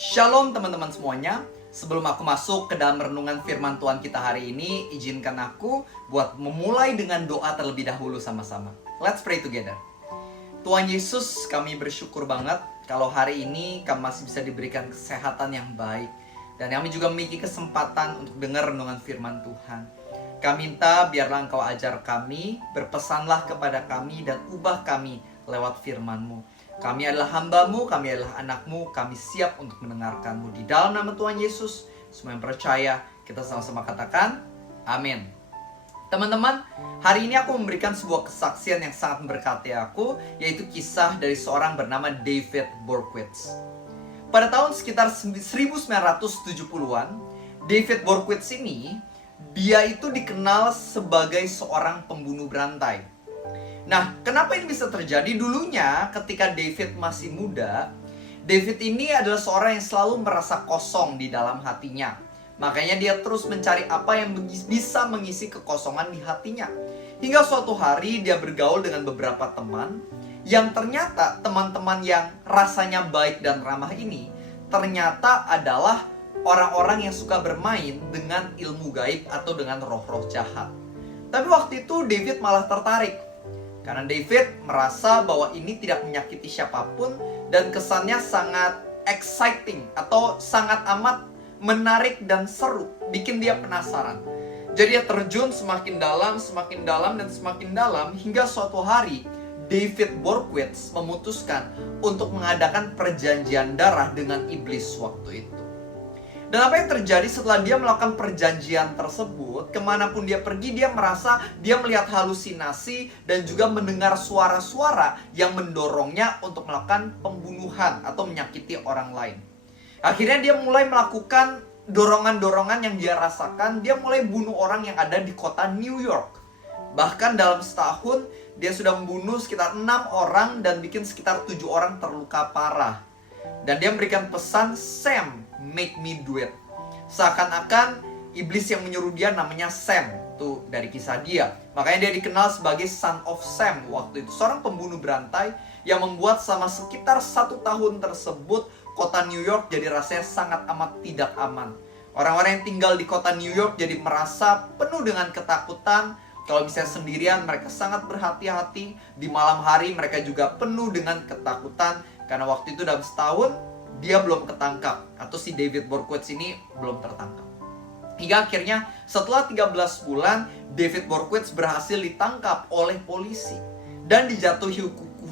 Shalom teman-teman semuanya. Sebelum aku masuk ke dalam renungan firman Tuhan kita hari ini, izinkan aku buat memulai dengan doa terlebih dahulu sama-sama. Let's pray together. Tuhan Yesus, kami bersyukur banget kalau hari ini kami masih bisa diberikan kesehatan yang baik. Dan kami juga memiliki kesempatan untuk dengar renungan firman Tuhan. Kami minta biarlah Engkau ajar kami, berpesanlah kepada kami dan ubah kami lewat firman-Mu. Kami adalah hamba-Mu, kami adalah anak-Mu, kami siap untuk mendengarkan-Mu. Di dalam nama Tuhan Yesus, semua yang percaya, kita sama-sama katakan, amin. Teman-teman, hari ini aku memberikan sebuah kesaksian yang sangat memberkati aku, yaitu kisah dari seorang bernama David Berkowitz. Pada tahun sekitar 1970-an, David Berkowitz ini, dia itu dikenal sebagai seorang pembunuh berantai. Nah, kenapa ini bisa terjadi? Dulunya ketika David masih muda, David ini adalah seorang yang selalu merasa kosong di dalam hatinya. Makanya dia terus mencari apa yang bisa mengisi kekosongan di hatinya. Hingga suatu hari dia bergaul dengan beberapa teman, yang ternyata teman-teman yang rasanya baik dan ramah ini ternyata adalah orang-orang yang suka bermain dengan ilmu gaib atau dengan roh-roh jahat. Tapi waktu itu David malah tertarik. Karena David merasa bahwa ini tidak menyakiti siapapun dan kesannya sangat exciting atau sangat amat menarik dan seru, bikin dia penasaran. Jadi dia terjun semakin dalam dan semakin dalam hingga suatu hari David Berkowitz memutuskan untuk mengadakan perjanjian darah dengan iblis waktu itu. Dan apa yang terjadi setelah dia melakukan perjanjian tersebut, kemanapun dia pergi, dia merasa dia melihat halusinasi dan juga mendengar suara-suara yang mendorongnya untuk melakukan pembunuhan atau menyakiti orang lain. Akhirnya dia mulai melakukan dorongan-dorongan yang dia rasakan. Dia mulai bunuh orang yang ada di kota New York. Bahkan dalam setahun, dia sudah membunuh sekitar 6 orang dan bikin sekitar 7 orang terluka parah. Dan dia memberikan pesan, Sam, make me do it. Seakan-akan iblis yang menyuruh dia namanya Sam. Itu dari kisah dia. Makanya dia dikenal sebagai Son of Sam waktu itu. Seorang pembunuh berantai yang membuat selama sekitar 1 tahun tersebut kota New York jadi rasanya sangat amat tidak aman. Orang-orang yang tinggal di kota New York jadi merasa penuh dengan ketakutan. Kalau misalnya sendirian mereka sangat berhati-hati. Di malam hari mereka juga penuh dengan ketakutan. Karena waktu itu dalam setahun dia belum ketangkap, atau si David Berkowitz ini belum tertangkap. Hingga akhirnya setelah 13 bulan David Berkowitz berhasil ditangkap oleh polisi dan dijatuhi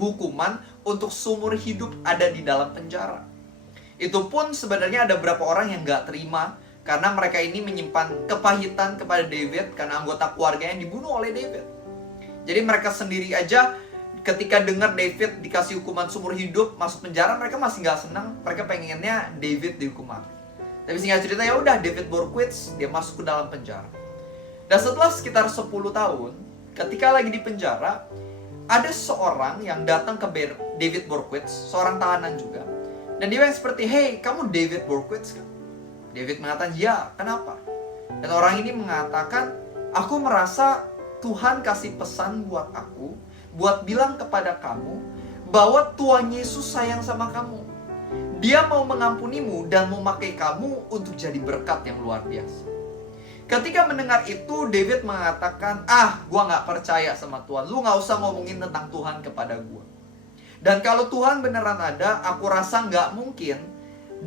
hukuman untuk seumur hidup ada di dalam penjara. Itu pun sebenarnya ada beberapa orang yang gak terima karena mereka ini menyimpan kepahitan kepada David karena anggota keluarganya dibunuh oleh David. Jadi mereka sendiri aja ketika dengar David dikasih hukuman seumur hidup masuk penjara, mereka masih nggak senang. Mereka pengennya David dihukum mati. Tapi singkat cerita ya udah, David Berkowitz dia masuk ke dalam penjara. Dan setelah sekitar 10 tahun, ketika lagi di penjara, ada seorang yang datang ke David Berkowitz, seorang tahanan juga. Dan dia yang seperti, hey, kamu David Berkowitz kan? David mengatakan, ya, kenapa? Dan orang ini mengatakan, aku merasa Tuhan kasih pesan buat aku, buat bilang kepada kamu bahwa Tuhan Yesus sayang sama kamu. Dia mau mengampunimu dan mau memakai kamu untuk jadi berkat yang luar biasa. Ketika mendengar itu, David mengatakan, gua gak percaya sama Tuhan. Lu gak usah ngomongin tentang Tuhan kepada gua. Dan kalau Tuhan beneran ada, aku rasa gak mungkin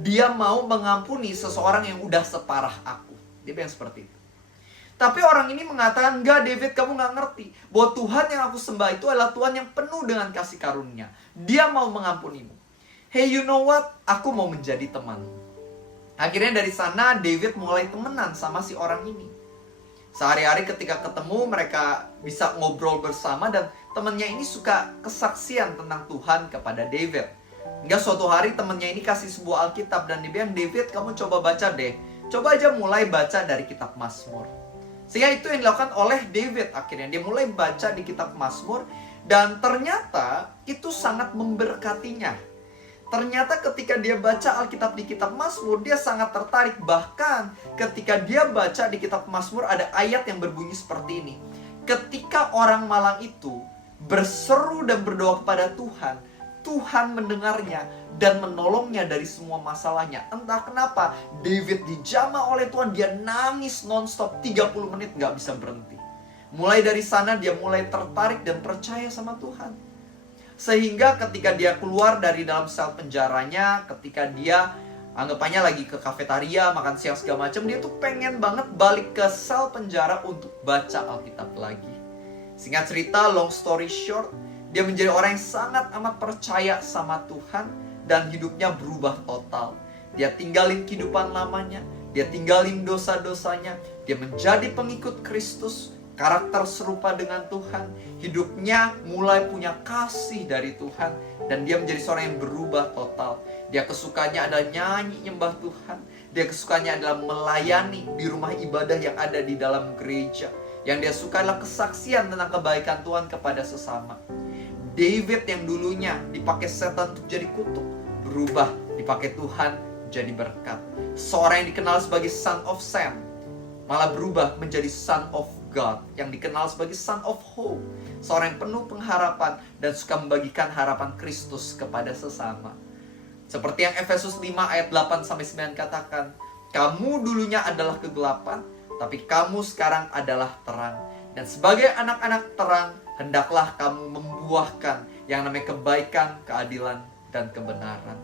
dia mau mengampuni seseorang yang udah separah aku. Dia bilang seperti itu. Tapi orang ini mengatakan, enggak David, kamu gak ngerti bahwa Tuhan yang aku sembah itu adalah Tuhan yang penuh dengan kasih karunia. Dia mau mengampunimu. Hey, you know what? Aku mau menjadi teman. Akhirnya dari sana David mulai temenan sama si orang ini. Sehari-hari ketika ketemu mereka bisa ngobrol bersama dan temannya ini suka kesaksian tentang Tuhan kepada David. Hingga suatu hari temannya ini kasih sebuah Alkitab dan dia bilang, David, kamu coba baca deh. Coba aja mulai baca dari kitab Mazmur. Sehingga itu yang dilakukan oleh David. Akhirnya dia mulai baca di kitab Mazmur. Dan ternyata itu sangat memberkatinya. Ternyata ketika dia baca Alkitab di kitab Mazmur, dia sangat tertarik. Bahkan ketika dia baca di kitab Mazmur ada ayat yang berbunyi seperti ini. Ketika orang malang itu berseru dan berdoa kepada Tuhan, Tuhan mendengarnya dan menolongnya dari semua masalahnya. Entah kenapa David dijamah oleh Tuhan, dia nangis nonstop 30 menit gak bisa berhenti. Mulai dari sana dia mulai tertarik dan percaya sama Tuhan. Sehingga ketika dia keluar dari dalam sel penjaranya, ketika dia anggapannya lagi ke kafetaria, makan siang segala macam, dia tuh pengen banget balik ke sel penjara untuk baca Alkitab lagi. Singkat cerita, long story short, dia menjadi orang yang sangat amat percaya sama Tuhan dan hidupnya berubah total. Dia tinggalin kehidupan lamanya, dia tinggalin dosa-dosanya, dia menjadi pengikut Kristus, karakter serupa dengan Tuhan, hidupnya mulai punya kasih dari Tuhan, dan dia menjadi seorang yang berubah total. Dia kesukaannya adalah nyanyi nyembah Tuhan, dia kesukaannya adalah melayani di rumah ibadah yang ada di dalam gereja. Yang dia suka adalah kesaksian tentang kebaikan Tuhan kepada sesama. David yang dulunya dipakai setan untuk jadi kutuk, berubah dipakai Tuhan jadi berkat. Seorang yang dikenal sebagai son of Sam malah berubah menjadi son of God, yang dikenal sebagai son of hope. Seorang yang penuh pengharapan dan suka membagikan harapan Kristus kepada sesama. Seperti yang Efesus 5 ayat 8-9 katakan, kamu dulunya adalah kegelapan, tapi kamu sekarang adalah terang. Dan sebagai anak-anak terang, hendaklah kamu membuahkan yang namanya kebaikan, keadilan, dan kebenaran.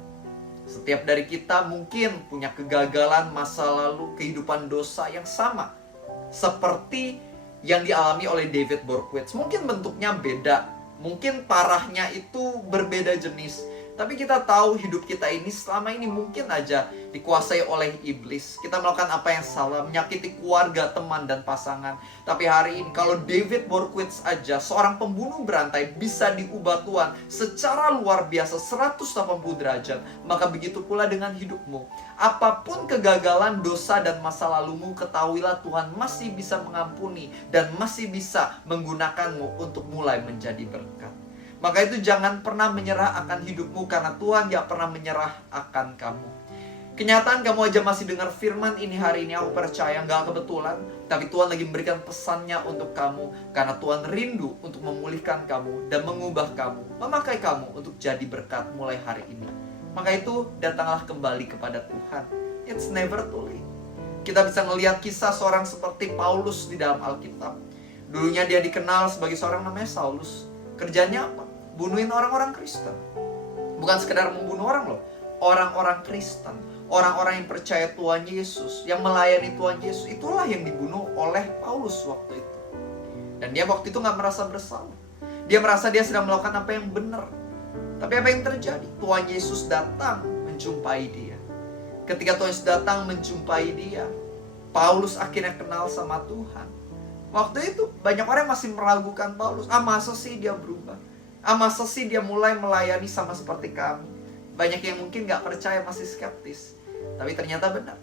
Setiap dari kita mungkin punya kegagalan masa lalu, kehidupan dosa yang sama seperti yang dialami oleh David Berkowitz. Mungkin bentuknya beda, mungkin parahnya itu berbeda jenis. Tapi kita tahu hidup kita ini selama ini mungkin aja dikuasai oleh iblis. Kita melakukan apa yang salah, menyakiti keluarga, teman, dan pasangan. Tapi hari ini kalau David Berkowitz aja, seorang pembunuh berantai, bisa diubah Tuhan secara luar biasa 180 derajat. Maka begitu pula dengan hidupmu. Apapun kegagalan, dosa, dan masa lalumu, ketahuilah Tuhan masih bisa mengampuni dan masih bisa menggunakanmu untuk mulai menjadi berkat. Maka itu jangan pernah menyerah akan hidupmu, karena Tuhan gak pernah menyerah akan kamu. Kenyataan kamu aja masih dengar firman ini hari ini, aku percaya gak kebetulan. Tapi Tuhan lagi memberikan pesannya untuk kamu, karena Tuhan rindu untuk memulihkan kamu dan mengubah kamu, memakai kamu untuk jadi berkat mulai hari ini. Maka itu datanglah kembali kepada Tuhan. It's never too late. Kita bisa melihat kisah seorang seperti Paulus di dalam Alkitab. Dulunya dia dikenal sebagai seorang namanya Saulus. Kerjanya apa? Bunuhin orang-orang Kristen. Bukan sekedar membunuh orang loh, orang-orang Kristen, orang-orang yang percaya Tuhan Yesus, yang melayani Tuhan Yesus. Itulah yang dibunuh oleh Paulus waktu itu. Dan dia waktu itu gak merasa bersalah. Dia merasa dia sedang melakukan apa yang benar. Tapi apa yang terjadi? Tuhan Yesus datang menjumpai dia. Ketika Tuhan Yesus datang menjumpai dia, Paulus akhirnya kenal sama Tuhan. Waktu itu banyak orang masih meragukan Paulus. Masa sih dia berubah? Masa sih dia mulai melayani sama seperti kami? Banyak yang mungkin gak percaya, masih skeptis. Tapi ternyata benar.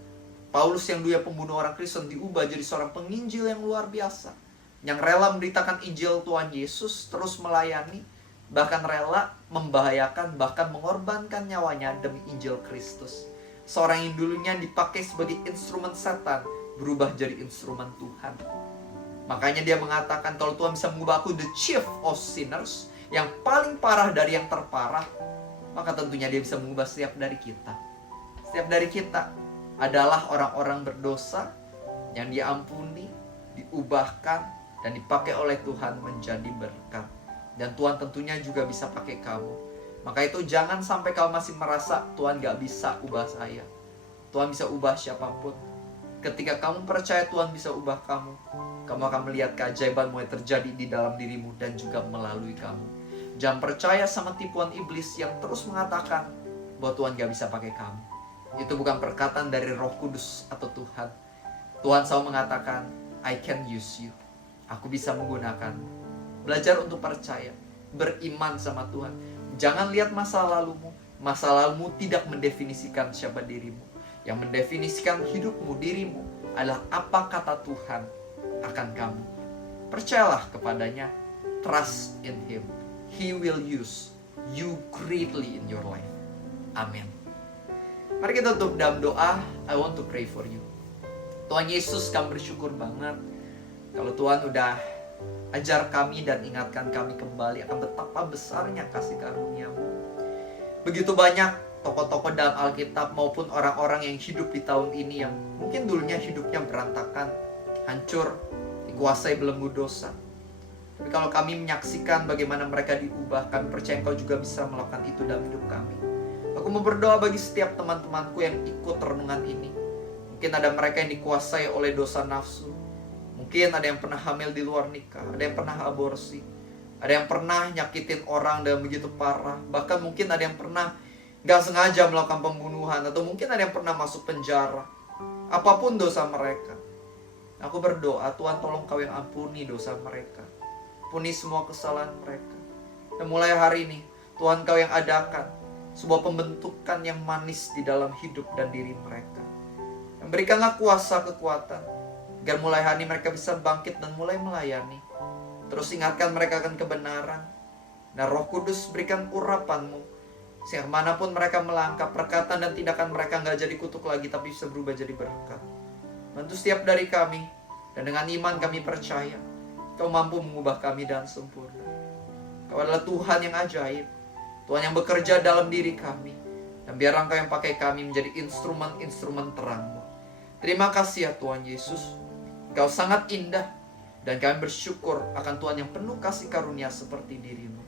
Paulus yang dulunya pembunuh orang Kristen diubah jadi seorang penginjil yang luar biasa, yang rela memberitakan Injil Tuhan Yesus, terus melayani, bahkan rela membahayakan, bahkan mengorbankan nyawanya demi Injil Kristus. Seorang yang dulunya dipakai sebagai instrumen setan, berubah jadi instrumen Tuhan. Makanya dia mengatakan, kalau Tuhan bisa mengubah aku the chief of sinners, yang paling parah dari yang terparah, maka tentunya dia bisa mengubah setiap dari kita. Setiap dari kita adalah orang-orang berdosa yang diampuni, diubahkan, dan dipakai oleh Tuhan menjadi berkat. Dan Tuhan tentunya juga bisa pakai kamu. Maka itu jangan sampai kamu masih merasa Tuhan gak bisa ubah saya. Tuhan bisa ubah siapapun. Ketika kamu percaya Tuhan bisa ubah kamu, kamu akan melihat keajaiban mulai terjadi di dalam dirimu dan juga melalui kamu. Jangan percaya sama tipuan iblis yang terus mengatakan bahwa Tuhan gak bisa pakai kamu. Itu bukan perkataan dari Roh Kudus atau Tuhan. Tuhan selalu mengatakan, I can use you. Aku bisa menggunakanmu. Belajar untuk percaya, beriman sama Tuhan. Jangan lihat masa lalumu. Masa lalumu tidak mendefinisikan siapa dirimu. Yang mendefinisikan hidupmu, dirimu, adalah apa kata Tuhan akan kamu. Percayalah kepadanya. Trust in Him. He will use you greatly in your life. Amin. Mari kita tutup dalam doa. I want to pray for you. Tuhan Yesus, kami bersyukur banget kalau Tuhan udah ajar kami dan ingatkan kami kembali akan betapa besarnya kasih karunia-Mu. Begitu banyak tokoh-tokoh dalam Alkitab maupun orang-orang yang hidup di tahun ini yang mungkin dulunya hidupnya berantakan, hancur, dikuasai belenggu dosa. Tapi kalau kami menyaksikan bagaimana mereka diubah, kami percaya Engkau juga bisa melakukan itu dalam hidup kami. Aku mau berdoa bagi setiap teman-temanku yang ikut renungan ini. Mungkin ada mereka yang dikuasai oleh dosa nafsu. Mungkin ada yang pernah hamil di luar nikah, ada yang pernah aborsi, ada yang pernah nyakitin orang dengan begitu parah. Bahkan mungkin ada yang pernah gak sengaja melakukan pembunuhan, atau mungkin ada yang pernah masuk penjara. Apapun dosa mereka, aku berdoa, Tuhan tolong Kau yang ampuni dosa mereka, ampuni semua kesalahan mereka. Dan mulai hari ini, Tuhan Kau yang adakan sebuah pembentukan yang manis di dalam hidup dan diri mereka. Dan berikanlah kuasa kekuatan, agar mulai hari ini mereka bisa bangkit dan mulai melayani. Terus ingatkan mereka akan kebenaran. Dan Roh Kudus berikan urapan-Mu, sehingga manapun mereka melangkah, perkataan dan tindakan mereka gak jadi kutuk lagi, tapi bisa berubah jadi berkat. Bantu setiap dari kami, dan dengan iman kami percaya Kau mampu mengubah kami dan sempurna. Kau adalah Tuhan yang ajaib, Tuhan yang bekerja dalam diri kami. Dan biarlah Engkau yang pakai kami menjadi instrumen-instrumen terang-Mu. Terima kasih ya Tuhan Yesus, Engkau sangat indah, dan kami bersyukur akan Tuhan yang penuh kasih karunia seperti diri-Mu.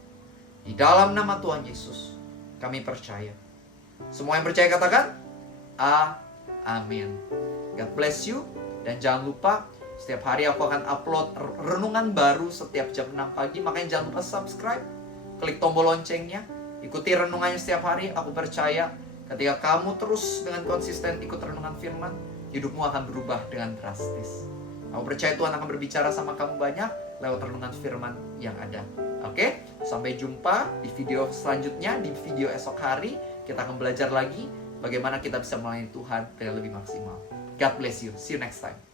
Di dalam nama Tuhan Yesus kami percaya. Semua yang percaya katakan amin. God bless you. Dan jangan lupa, setiap hari aku akan upload renungan baru setiap jam 6 pagi. Makanya jangan lupa subscribe, klik tombol loncengnya, ikuti renungannya setiap hari. Aku percaya ketika kamu terus dengan konsisten ikut renungan firman, hidupmu akan berubah dengan drastis. Aku percaya Tuhan akan berbicara sama kamu banyak lewat renungan firman yang ada. Oke, sampai jumpa di video selanjutnya. Di video esok hari kita akan belajar lagi bagaimana kita bisa melayani Tuhan dengan lebih maksimal. God bless you. See you next time.